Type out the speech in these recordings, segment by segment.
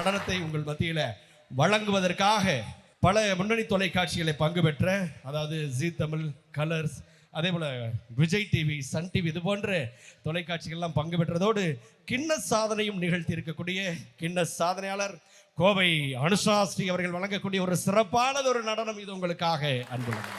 நடனத்தை உங்கள் மத்தியில் வழங்குவதற்காக பல முன்னணி தொலைக்காட்சிகளை பங்கு பெற்ற, அதாவது ஜீ தமிழ், கலர்ஸ், அதே போல் விஜய் டிவி, சன் டிவி, இது போன்ற தொலைக்காட்சிகள்லாம் பங்கு பெற்றதோடு கின்னஸ் சாதனையும் நிகழ்த்தி இருக்கக்கூடிய கின்னஸ் சாதனையாளர் கோவை அனுஷா ஸ்ரீ அவர்கள் வழங்கக்கூடிய ஒரு சிறப்பானது ஒரு நடனம் இது உங்களுக்காக அன்புள்ளது.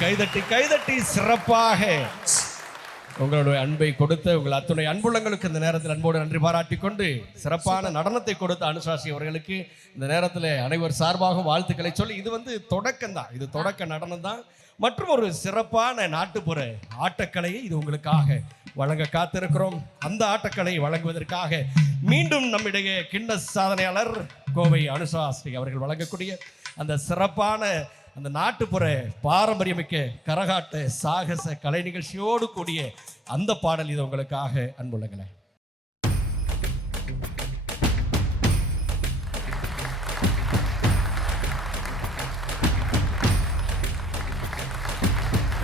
கைதட்டி கைதட்டி சிறப்பாக உங்களுடைய அன்பை கொடுத்த உங்கள் அத்துணை அன்புள்ளங்களுக்கு இந்த நேரத்தில் அன்போடு நன்றி பாராட்டி கொண்டு சிறப்பான நடனத்தை கொடுத்த அனுஷாசி அவர்களுக்கு இந்த நேரத்தில் அனைவர் சார்பாக வாழ்த்துக்களை சொல்லி, இது தொடக்கம் தான், இது தொடக்க நடனம் தான். மற்றும் ஒரு சிறப்பான நாட்டுப்புற ஆட்டக்கலையை இது உங்களுக்காக வழங்க காத்திருக்கிறோம். அந்த ஆட்டக்கலை வழங்குவதற்காக மீண்டும் நம்மிடையே கின்னஸ் சாதனையாளர் கோவை அனுஷா ஸ்ரீ அவர்கள் வழங்கக்கூடிய அந்த சிறப்பான அந்த நாட்டுப்புற பாரம்பரியமிக்க கரகாட்ட சாகச கலை நிகழ்ச்சியோடு கூடிய அந்த பாடல் இது உங்களுக்காக அன்புள்ளங்களே.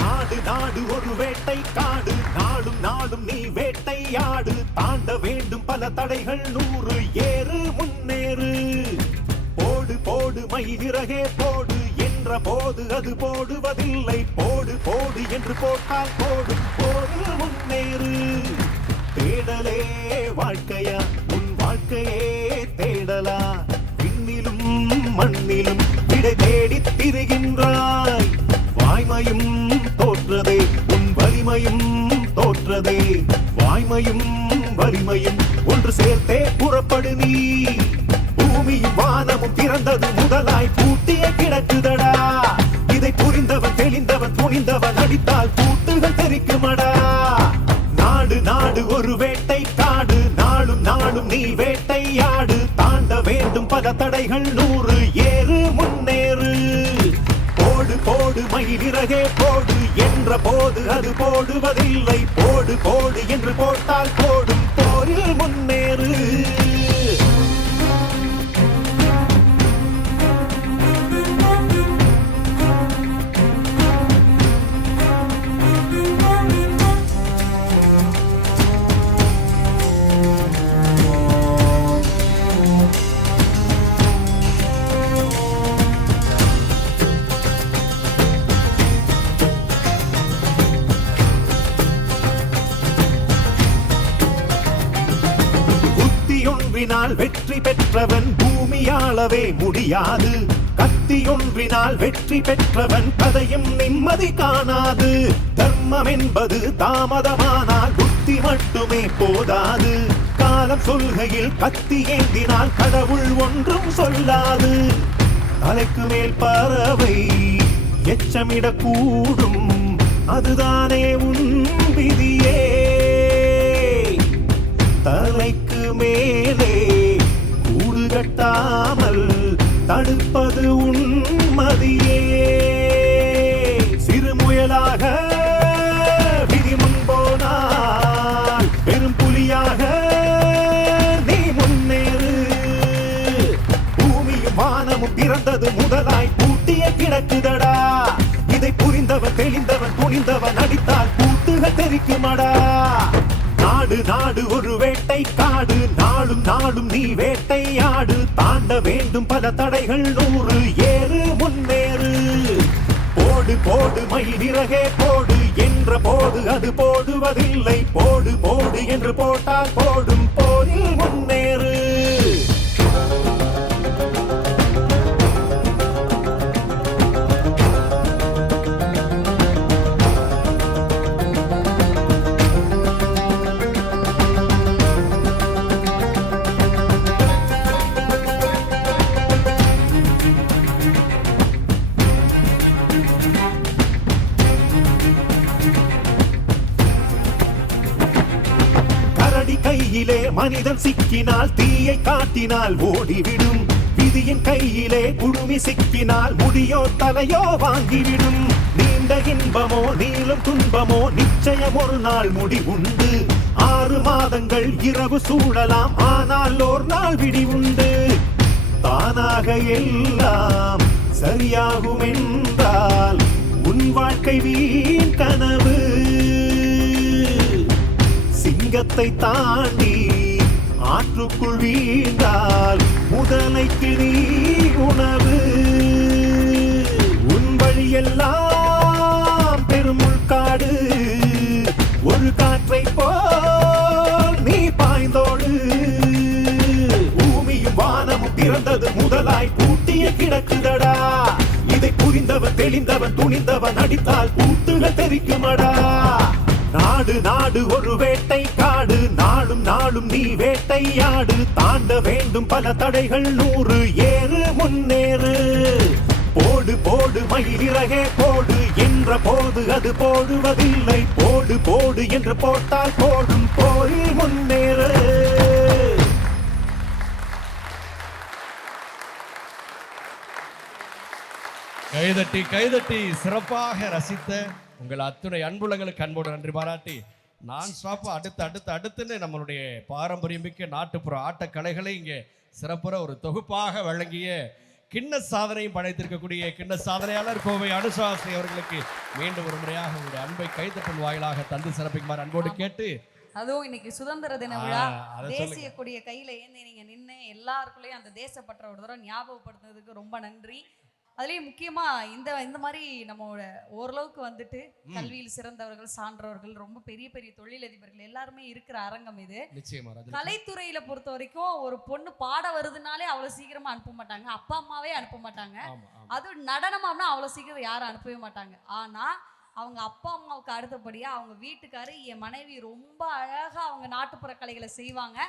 நாடு நாடு ஒரு வேட்டை காடு, நாடும் நாடும் நீ வேட்டையாடு, தாண்ட வேண்டும் பல தடைகள் 100, ஏறு முன்னேறு, போடு போடு மயிலிறகே போடு என்ற போது அது போடுவதில்லை, போடு போடு என்று போட்டால் போடும், போடு முன்னேறு. தேடலே வாழ்க்கையா, உன் வாழ்க்கையே தேடலா, விண்ணிலும் மண்ணிலும் விடை தேடி திரிகின்றாய், வாய்மையும் தோற்றதே உன் வலிமையும் தோற்றதே, வாய்மையும் வலிமையும் ஒன்று சேர்த்தே புறப்படு நீ, பூமியும் வானமும் பிறந்தது முதலாய் பூட்டிய கிடக்குதடா, இதை புரிந்தவன் தெளிந்தவன் துணிந்தவன் அடித்தால் பூட்டுகள் தெரிக்குமடா. நாடு நாடு ஒரு வேட்டை காடு, நாளும் நாளும் நீ வேட்டையாடு, தாண்ட வேண்டும் பல தடைகள் 100, ஏறு முன்னேறு, போடு போடு மயிலிறகே போடு என்ற போது அது போடுவதில்லை, போடு போடு என்று போட்டால் போடும், போரில் முன்னேறு. பெற்றவன் பூமியாளவே முடியாது. கத்தியொன்றினால் வெற்றி பெற்றவன் கதையும் நிம்மதி காணாது. தர்மம் என்பது தாமதமானால் புத்தி மட்டுமே போதாது. காலம் சொல்கையில் கத்தி ஏந்தினால் கடவுள் ஒன்றும் சொல்லாது. தலைக்கு மேல் பறவை எச்சமிடக்கூடும், அதுதானே உன் விதியே. தலைக்கு மேலே கூடு கட்டாமல் தடுப்பது உன்மதியே. சிறுமுயலாக விதி முன்போனால் பெரும் புலியாக நீ முன்னேறு. பூமியும் வானமும் பிறந்தது முதலாய் பூட்டிய கிடக்குதடா. இதை புரிந்தவன் தெளிந்தவன் துணிந்தவன் அடித்தால் பூட்டுகள் தெரிக்குமடா. நாடு நாடு ஒரு வேட்டை காடு, நாளும் நாளும் நீ வேட்டையாடு. தாண்ட வேண்டும் பல தடைகள் 100, ஏறு முன்னேறு. போடு போடு மயிலிறகே போடு என்ற போது அது போடுவதில்லை. போடு போடு என்று போட்டால் போடும் போரில் முன்னேறு. கையிலே மனிதன் சிக்கினால் தீயை காட்டினால் ஓடிவிடும். விதியின் கையிலே குடுமி சிக்கினால் முடியோ தலையோ வாங்கிவிடும். நீண்ட இன்பமோ நீளும் துன்பமோ நிச்சயம் ஒரு நாள் முடிவுண்டு. 6 மாதங்கள் இரவு சூழலாம், ஆனால் ஒரு நாள் விடி உண்டு. தானாக எல்லாம் சரியாகும் என்றால் உன் வாழ்க்கை வீண் கனவு. சிங்கத்தை தாண்டி ஆற்றுக்குள் வீழ்ந்தால் முதலைக்கு நீ உணவு. உன் வழியெல்லாம் பெருமுள்காடு, ஒரு காற்றை போல் நீ பாய்ந்தோடு. பூமியும் வானமும் பிறந்தது முதலாய் பூட்டிய கிடக்குதடா. இதை புரிந்தவன் தெளிந்தவன் துணிந்தவன் அடித்தால் பூட்டுகள் தெரிக்குமடா. நாடு நாடு ஒரு வேட்டை காடு, நாளும் நாளும் நீ வேட்டையாடு. தாண்ட வேண்டும் பல தடைகள் 100, ஏறு முன்னேறு. போடு போடு மயிலிறகே போடு என்ற போது அது போடுவதில்லை. போடு போடு என்று போட்டால் போடும் போரில் முன்னேறு. கைதட்டி கைதட்டி சிறப்பாக ரசித்த உங்கள் அத்துணை அன்புள்ளங்களுக்கு அன்போடு நன்றி பாராட்டி, நான் ஸ்டாப் அடுத்துன்னு நம்மளுடைய பாரம்பரியமிக்க நாட்டுப்புற ஆட்டக்கலைகளை இங்கே சிறப்புற ஒரு தொகுப்பாக வழங்கிய கிண்ண சாதனையும் படைத்திருக்கக்கூடிய கிண்ண சாதனையாளர் கோவை அனுசாஸ்ரீ அவர்களுக்கு மீண்டும் ஒரு முறையாக உங்களுடைய அன்பை கைதட்டல் வாயிலாக தந்து சிறப்பிக்குமாறு அன்போடு கேட்டு, அதுவும் இன்னைக்கு சுதந்திர தின விழா, தேசிய கொடிய கையில ஏந்தி நீங்க நின்று எல்லாருக்குள்ளேயும் அந்த தேசப்பற்ற ஒரு தடவை ஞாபகப்படுத்துனதுக்கு ரொம்ப நன்றி. அதுலேயும் முக்கியமா இந்த மாதிரி நம்மளோட ஓரளவுக்கு வந்துட்டு கல்வியில் சிறந்தவர்கள், சான்றவர்கள், ரொம்ப பெரிய பெரிய தொழிலதிபர்கள் எல்லாருமே இருக்கிற அரங்கம் இது. கலைத்துறையில பொறுத்த வரைக்கும் ஒரு பொண்ணு பாட வருதுனாலே அவ்வளவு சீக்கிரமா அனுப்ப மாட்டாங்க, அப்பா அம்மாவே அனுப்ப மாட்டாங்க. அது நடனமாம்னா அவ்வளவு சீக்கிரம் யாரும் அனுப்பவே மாட்டாங்க. ஆனா அவங்க அப்பா அம்மாவுக்கு அடுத்தபடியா அவங்க வீட்டுக்காரு, என் மனைவி ரொம்ப அழகா அவங்க நாட்டுப்புற கலைகளை செய்வாங்க.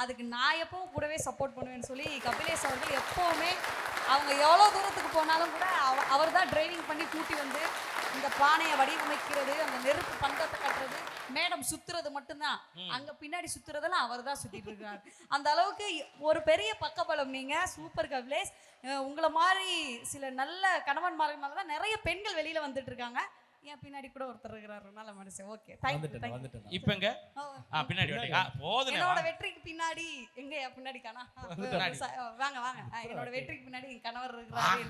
அதுக்கு நான் எப்பவும் கூடவே சப்போர்ட் பண்ணுவேன்னு சொல்லி கபிலேஷ் அவர்கள் எப்போவுமே அவங்க எவ்வளோ தூரத்துக்கு போனாலும் கூட அவர் தான் டிரைவிங் பண்ணி கூட்டி வந்து இந்த பானையை வடிவமைக்கிறது, அந்த நெருப்பு பந்தத்தை கட்டுறது, மேடம் சுத்துறது மட்டும்தான், அங்க பின்னாடி சுத்துறதெல்லாம் அவர் தான் சுத்திட்டு இருக்காரு. அந்த அளவுக்கு ஒரு பெரிய பக்கபலம் நீங்க. சூப்பர் கபிலேஷ். உங்களை மாதிரி சில நல்ல கணவன்மார்கள் தான் நிறைய பெண்கள் வெளியில வந்துட்டு இருக்காங்க. என் பின்னாடி கூட ஒருத்தர் இருக்கிறாரு, நல்ல மனுஷன். ஓகே, இப்பங்க பின்னாடி என்னோட வெற்றிக்கு பின்னாடி எங்க பின்னாடி காணா வாங்க வாங்க, என்னோட வெற்றிக்கு பின்னாடி என் கணவர் இருக்கிறாரு.